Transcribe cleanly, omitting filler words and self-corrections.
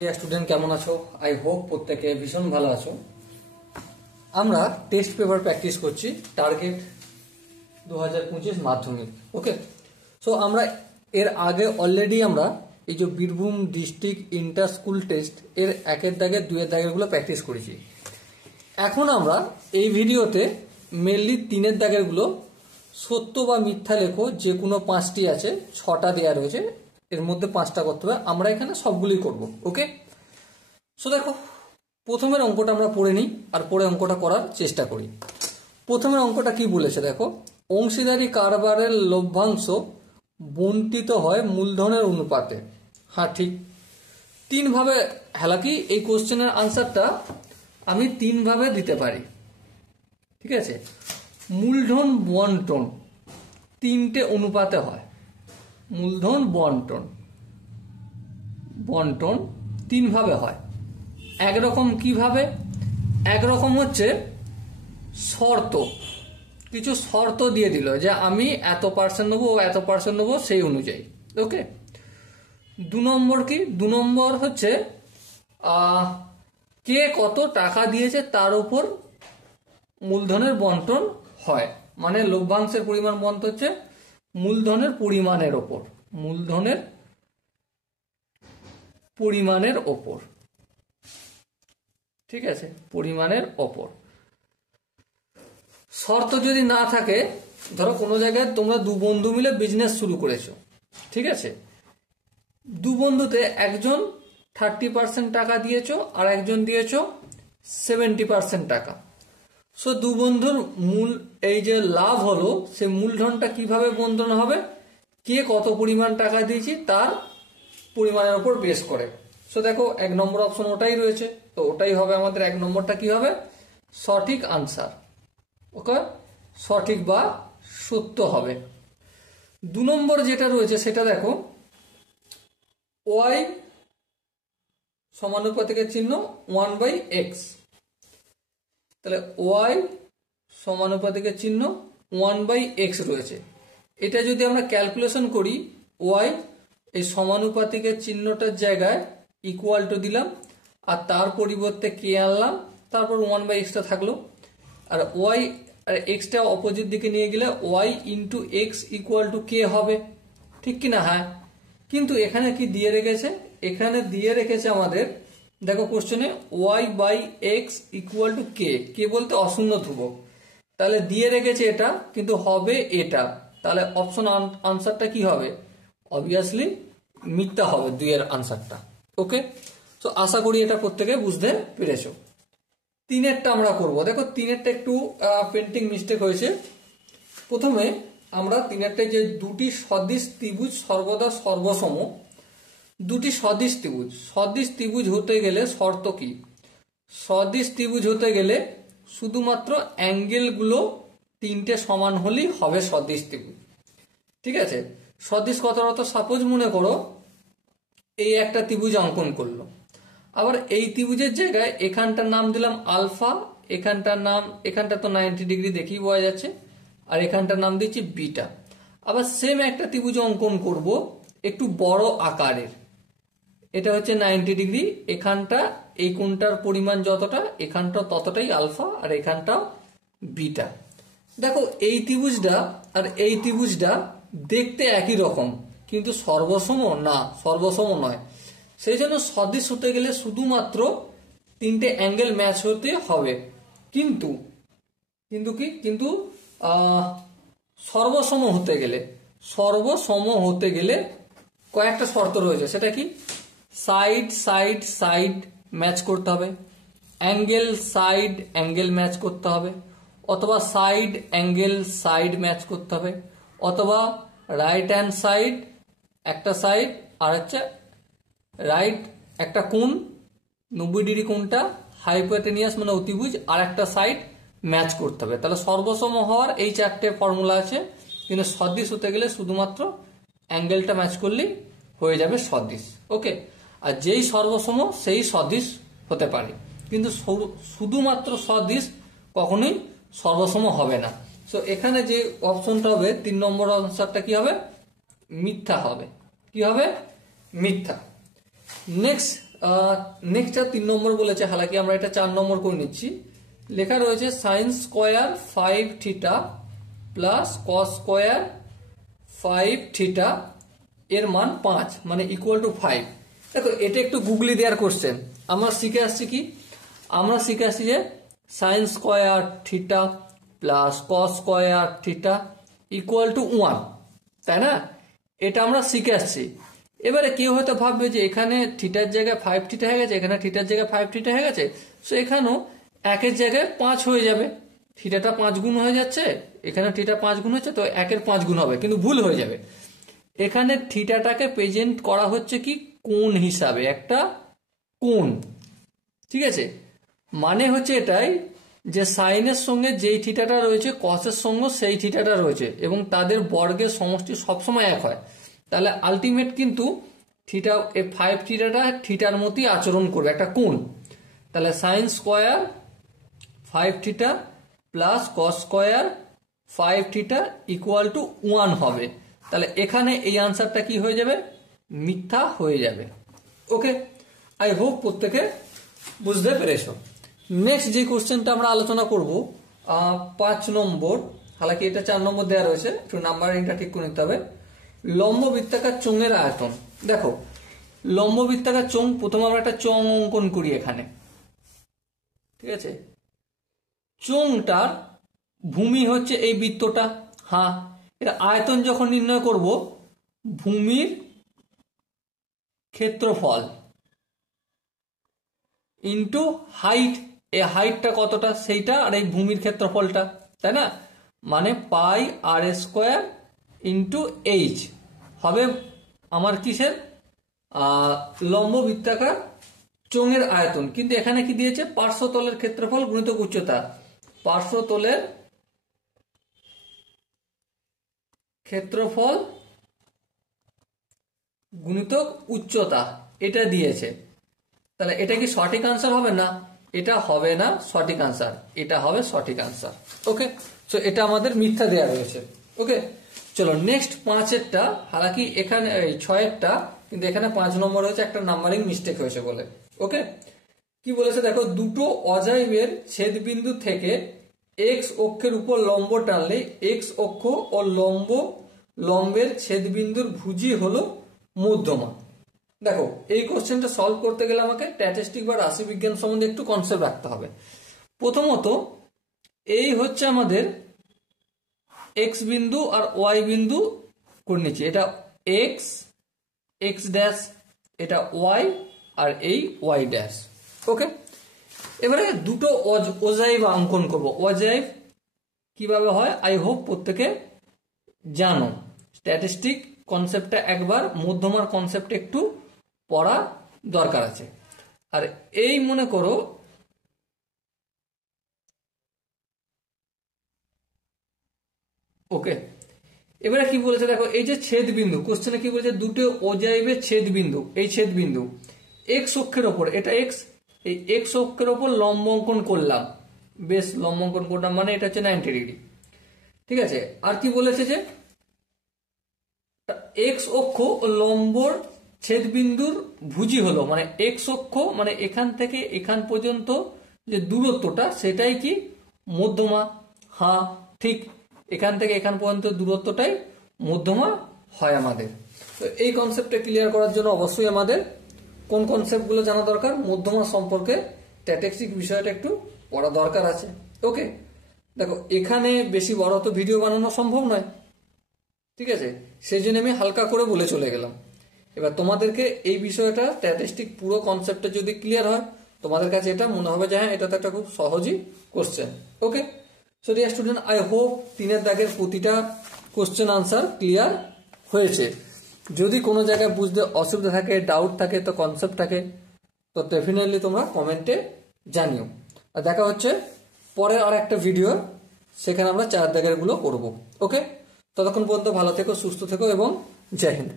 Student কেমন আছো? I hope প্রত্যেকে ভীষণ ভালো আছো। আমরা টেস্ট পেপার প্র্যাকটিস করছি টার্গেট 2025 মাধ্যমিক। ওকে, সো আমরা এর আগে অলরেডি আমরা এই যে Birbhum district inter school test এর একের দাগের দুয়ের দাগেরগুলো প্র্যাকটিস করেছি। এখন আমরা এই ভিডিওতে মেনলি তিনের দাগেরগুলো সত্য বা মিথ্যা লেখো, যে কোনো পাঁচটি আছে, 6টা দেওয়া রয়েছে, এর মধ্যে 5টা করতে হবে। আমরা এখানে সবগুলোই করব। ওকে, সো দেখো প্রথমের অঙ্কটা আমরা পড়ে নিই আর পরে অঙ্কটা করার চেষ্টা করি। প্রথমের অঙ্কটা কি বলেছে দেখো, অংশীদারি কারবারের লভ্যাংশ বণ্টিত হয় মূলধনের অনুপাতে। হ্যাঁ ঠিক, তিনভাবে, হালাকি এই কোশ্চেনের আনসারটা আমি তিনভাবে দিতে পারি। ঠিক আছে, মূলধন বন্টন তিনটে অনুপাতে হয়। মূলধন বন্টন বন্টন তিনভাবে হয়। একরকম কিভাবে? একরকম হচ্ছে শর্ত, কিছু শর্ত দিয়ে দিল যে আমি এত পার্সেন্ট নেবো, এত পার্সেন্ট নেবো, সেই অনুযায়ী। ওকে, 2 নম্বর কি? 2 নম্বর হচ্ছে কে কত টাকা দিয়েছে তার উপর মূলধনের বন্টন হয়। মানে লভ্যাংশের পরিমাণ বন্টন হচ্ছে মূলধনের পরিমাণের ওপর, মূলধনের পরিমাণের ওপর। ঠিক আছে, পরিমাণের ওপর। শর্ত যদি না থাকে, ধরো কোনো জায়গায় তোমরা 2 বন্ধু মিলে বিজনেস শুরু করেছো, ঠিক আছে, 2 বন্ধুতে একজন 30% টাকা দিয়েছো আর একজন দিয়েছো 70% টাকা। সো 2 বন্ধুর মূল এই যে লাভ হলো, সে মূলধনটা কিভাবে বন্টন হবে? কে কত পরিমাণ টাকা দিয়েছি তার পরিমাণের উপর বেস করে। সো দেখো 1 নম্বর অপশন ওটাই রয়েছে, তো ওটাই হবে আমাদের 1 নম্বরটা কি হবে? সঠিক আনসার। ওকে, সঠিক বা সত্য হবে। 2 নম্বর যেটা রয়েছে সেটা দেখো, ওয়াই সমানুপাতিকের চিহ্ন 1/x। তাহলে ওয়াই সমানুপাতিকের চিহ্ন 1/x রয়েছে। এটা যদি আমরা ক্যালকুলেশন করি, ওয়াই এই সমানুপাতিকের চিহ্নটার জায়গায় ইকুয়াল টু দিলাম আর তার পরিবর্তে কে আনলাম, তারপর 1/xটা থাকলো। আর ওয়াই আর এক্সটা অপোজিট দিকে নিয়ে গেলে y into x equal to k হবে, ঠিক কিনা? হ্যাঁ, কিন্তু এখানে কি দিয়ে রেখেছে? এখানে দিয়ে রেখেছে আমাদের, দেখো কোশ্চেনে y/x ইকুয়াল টু কে, কে বলতে অশূন্য ধ্রুবক। তাহলে দিয়ে রেখেছে এটা, কিন্তু হবে এটা। তাহলে অপশন আনসারটা কি হবে? অবভিয়াসলি মিথ্যা হবে 2 এর আনসারটা। ওকে, তো আশা করি এটা প্রত্যেকে বুঝতে পেরেছো। 3এরটা আমরা করব। দেখো 3এরটা একটু পেন্টিং মিস্টেক হয়েছে। প্রথমে আমরা 3এরটা যে দুটি সদিশ ত্রিভুজ সর্বদা সর্বসম, দুটি সদিশ ত্রিভুজ, সদিশ ত্রিভুজ হতে গেলে শর্ত কি? সদিশ ত্রিভুজ হতে গেলে শুধুমাত্র অ্যাঙ্গেলগুলো 3টে সমান হলেই হবে সদিশ ত্রিভুজ। ঠিক আছে, সদিশ কত? সাপোজ মনে করো এই একটা ত্রিভুজ অঙ্কন করলো, আবার এই ত্রিভুজের জায়গায় এখানটার নাম দিলাম আলফা, এখানটার নাম, এখানটা তো 90 ডিগ্রি দেখেই বোঝা যাচ্ছে, আর এখানটার নাম দিচ্ছি বিটা। আবার সেম একটা ত্রিভুজ অঙ্কন করব একটু বড় আকারের, এটা হচ্ছে 90 ডিগ্রি, এখানটা এই কোণটার পরিমাণ যতটা, এখানটা ততটাই আলফা আর এখানটাও বিটা। দেখো এই ত্রিভুজটা আর এই ত্রিভুজটা দেখতে একই রকম, কিন্তু সর্বসম না, সর্বসম নয়। সেই জন্য সদিশ হতে গেলে শুধুমাত্র 3টে অ্যাঙ্গেল ম্যাচ হতে হবে। কিন্তু সর্বসম হতে গেলে কয়েকটা শর্ত রয়েছে। সেটা কি? সাইড ম্যাচ করতে হবে, অ্যাঙ্গেল ম্যাচ করতে হবে, অথবা সাইড ম্যাচ করতে হবে, অথবা রাইট হ্যান্ড সাইড একটা সাইড আর হচ্ছে রাইট একটা কোণ 90 ডিগ্রি কোণটা হাইপোটেনিয়াস মানে অতিভুজ আর একটা সাইড ম্যাচ করতে হবে। তাহলে সর্বসম হওয়ার এই 4টে ফর্মুলা আছে, কিন্তু সদিশ হতে গেলে শুধুমাত্র অ্যাঙ্গেলটা ম্যাচ করলেই হয়ে যাবে সদিশ। ওকে, আর যেই সর্বসম সেই সদিশ হতে পারে, কিন্তু শুধুমাত্র সদিশ কখনোই সর্বসম হবে না। সো এখানে যে অপশনটা হবে 3 নম্বর আনসারটা কি হবে? মিথ্যা হবে। কি হবে? মিথ্যা। নেক্সট নেক্সট 3 নম্বর বলেছে, হালাকি আমরা এটা 4 নম্বর করে নিচ্ছি। লেখা রয়েছে sine square 5 theta plus cos square 5 theta এর মান 5 মানে ইকুয়াল টু 5। দেখো এটা একটু গুগলি দেওয়ার কোশ্চেন। আমরা শিখে আসছি কি, আমরা শিখে আসছি যে sine square theta plus cos square theta equal to 1, তাই না? এটা আমরা শিখে আসছি। এবারে কেউ হয়তো ভাববে যে এখানে থিটার জায়গায় 5 থিটা হয়ে গেছে, এখানে থিটার জায়গায় 5 থিটা হয়ে গেছে, সো এখানেও 1-এর জায়গায় 5 হয়ে যাবে, থিটাটা 5 গুণ হয়ে যাচ্ছে, এখানে থিটা 5 গুণ হচ্ছে, তো 1-এর 5 গুণ হবে, কিন্তু ভুল হয়ে যাবে। এখানে থিটাটাকে প্রেজেন্ট করা হচ্ছে কি কোণ হিসাবে, একটা কোণ, ঠিক আছে? মানে হচ্ছে এটাই যে সাইনের সঙ্গে যেই থিটাটা রয়েছে কসের সঙ্গে সেই থিটাটা রয়েছে এবং তাদের বর্গের সমষ্টি সবসময় এক হয়। তাহলে আলটিমেট কিন্তু থিটা, এই 5 থিটাটা থিটার মতোই আচরণ করবে, একটা কোণ। তাহলে sine square 5 theta plus cos square 5 theta equal to 1 হবে। তাহলে এখানে এই আনসারটা কি হয়ে যাবে, মিথ্যা হয়ে যাবে। ওকে, আই হোপ প্রত্যেকে বুঝতে পেরেছো। নেক্সট যে কোশ্চেনটা আমরা আলোচনা করব 5 নম্বর, হালাকি এটা 4 নম্বর দেওয়া রয়েছে, একটু নাম্বারিংটা ঠিক করে নিতে হবে। লম্ব বৃত্তাকার চোঙের আয়তন। দেখো লম্ব বৃত্তাকার চোঙ, প্রথমে আমরা একটা চোঙ অঙ্কন করি এখানে, ঠিক আছে? চোঙটার ভূমি হচ্ছে এই বৃত্তটা, হ্যাঁ। এটা আয়তন যখন নির্ণয় করব, ভূমির ক্ষেত্রফল ইন্টু হাইট, এই হাইটটা কতটা সেইটা, আর এই ভূমির ক্ষেত্রফলটা, তাই না? মানে পাই আর স্কোয়ার ইন্টু এইচ হবে আমার কিসের, লম্ব বৃত্তাকার চোঙের আয়তন। কিন্তু এখানে কি দিয়েছে, পার্শ্বতলের ক্ষেত্রফল গুণিতক উচ্চতা, পার্শ্বতলের ক্ষেত্রফল গুণিতক উচ্চতা, এটা দিয়েছে। তাহলে এটা কি সঠিক আনসার হবে? না, এটা হবে না সঠিক আনসার, এটা হবে সঠিক আনসার। ওকে, সো এটা আমাদের মিথ্যা দেওয়া রয়েছে। ওকে, চলো নেক্সট 5-এরটা, হালাকি এখানে 6-এরটা, কিন্তু এখানে 5 নম্বর হয়েছে, একটা নাম্বারিং মিস্টেক হয়েছে বলে। ওকে, কি বলেছে দেখো, দুটো অজাইবের ছেদবিন্দু থেকে এক্স অক্ষের উপর লম্ব টানলে এক্স অক্ষ ও লম্বের ছেদবিন্দুর ভুজি হলো মধ্যমা। দেখো এই কোশ্চেনটা সলভ করতে গেলে আমাকে স্ট্যাটিস্টিক বা রাশিবিজ্ঞান সম্বন্ধে একটু কনসেপ্ট রাখতে হবে। প্রথমত এই হচ্ছে আমাদের এক্স বিন্দু আর ওয়াই বিন্দু করে নিচ্ছি, এটা এক্স, এক্স ড্যাশ, এটা ওয়াই, আর এই ওয়াই ড্যাশ। ওকে, এবারে দুটো অজাইব অঙ্কন করব। অজাইব কিভাবে হয় আই হোপ প্রত্যেকে জানো। স্ট্যাটিস্টিক কনসেপ্টটা একবার, মধ্যমার কনসেপ্ট একটু পড়া দরকার আছে। আর এই মনে করো ওকে, এবারে কি বলেছে দেখো, এই যে ছেদ বিন্দু, কোশ্চেনে কি বলেছে, দুটো অজাইবের ছেদ বিন্দু, এই ছেদ বিন্দু এক্স অক্ষের ওপর, এটা এক্স, এই এক্স অক্ষের ওপর লম্ব অঙ্কন করলাম, বেশ লম্ব অঙ্কন করলাম, মানে এটা হচ্ছে 90 ডিগ্রি। ঠিক আছে, আর কি বলেছে যে এক্স অক্ষ ও লম্বর ছেদ বিন্দুর ভুজি হলো, মানে এক্স অক্ষ মানে এখান থেকে এখান পর্যন্ত যে দূরত্বটা সেটাই কি মধ্যমা। হ্যাঁ ঠিক, এখান থেকে এখান পর্যন্ত দূরত্বটাই মধ্যমা হয় আমাদের। তো এই কনসেপ্টটা ক্লিয়ার করার জন্য অবশ্যই আমাদের কোন কনসেপ্টগুলো জানা দরকার, মধ্যমা সম্পর্কে স্ট্যাটিস্টিক বিষয়টা একটু পড়া দরকার আছে। ওকে, দেখো এখানে বেশি বড় তো ভিডিও বানানো সম্ভব নয়, ঠিক আছে, সেই জন্য আমি হালকা করে বলে চলে গেলাম। এবার তোমাদেরকে এই বিষয়টা স্ট্যাটিস্টিক পুরো কনসেপ্টটা যদি ক্লিয়ার হয়, তোমাদের কাছে এটা মনে হবে যে হ্যাঁ এটা তো একটা খুব সহজই question. Okay, so dear student, I hope 3-এর দাগের প্রতিটা কোশ্চেন আনসার ক্লিয়ার হয়েছে। যদি কোনো জায়গায় বুঝতে অসুবিধা থাকে, ডাউট থাকে, তো কনসেপ্ট থাকে, তো ডেফিনেটলি তোমরা কমেন্টে জানিও। আর দেখা হচ্ছে পরে আর একটা ভিডিও, সেখানে আমরা 4 দাগের গুলো করবো। ওকে, ততক্ষণ পর্যন্ত ভালো থেকো, সুস্থ থেকো এবং জয় হিন্দ।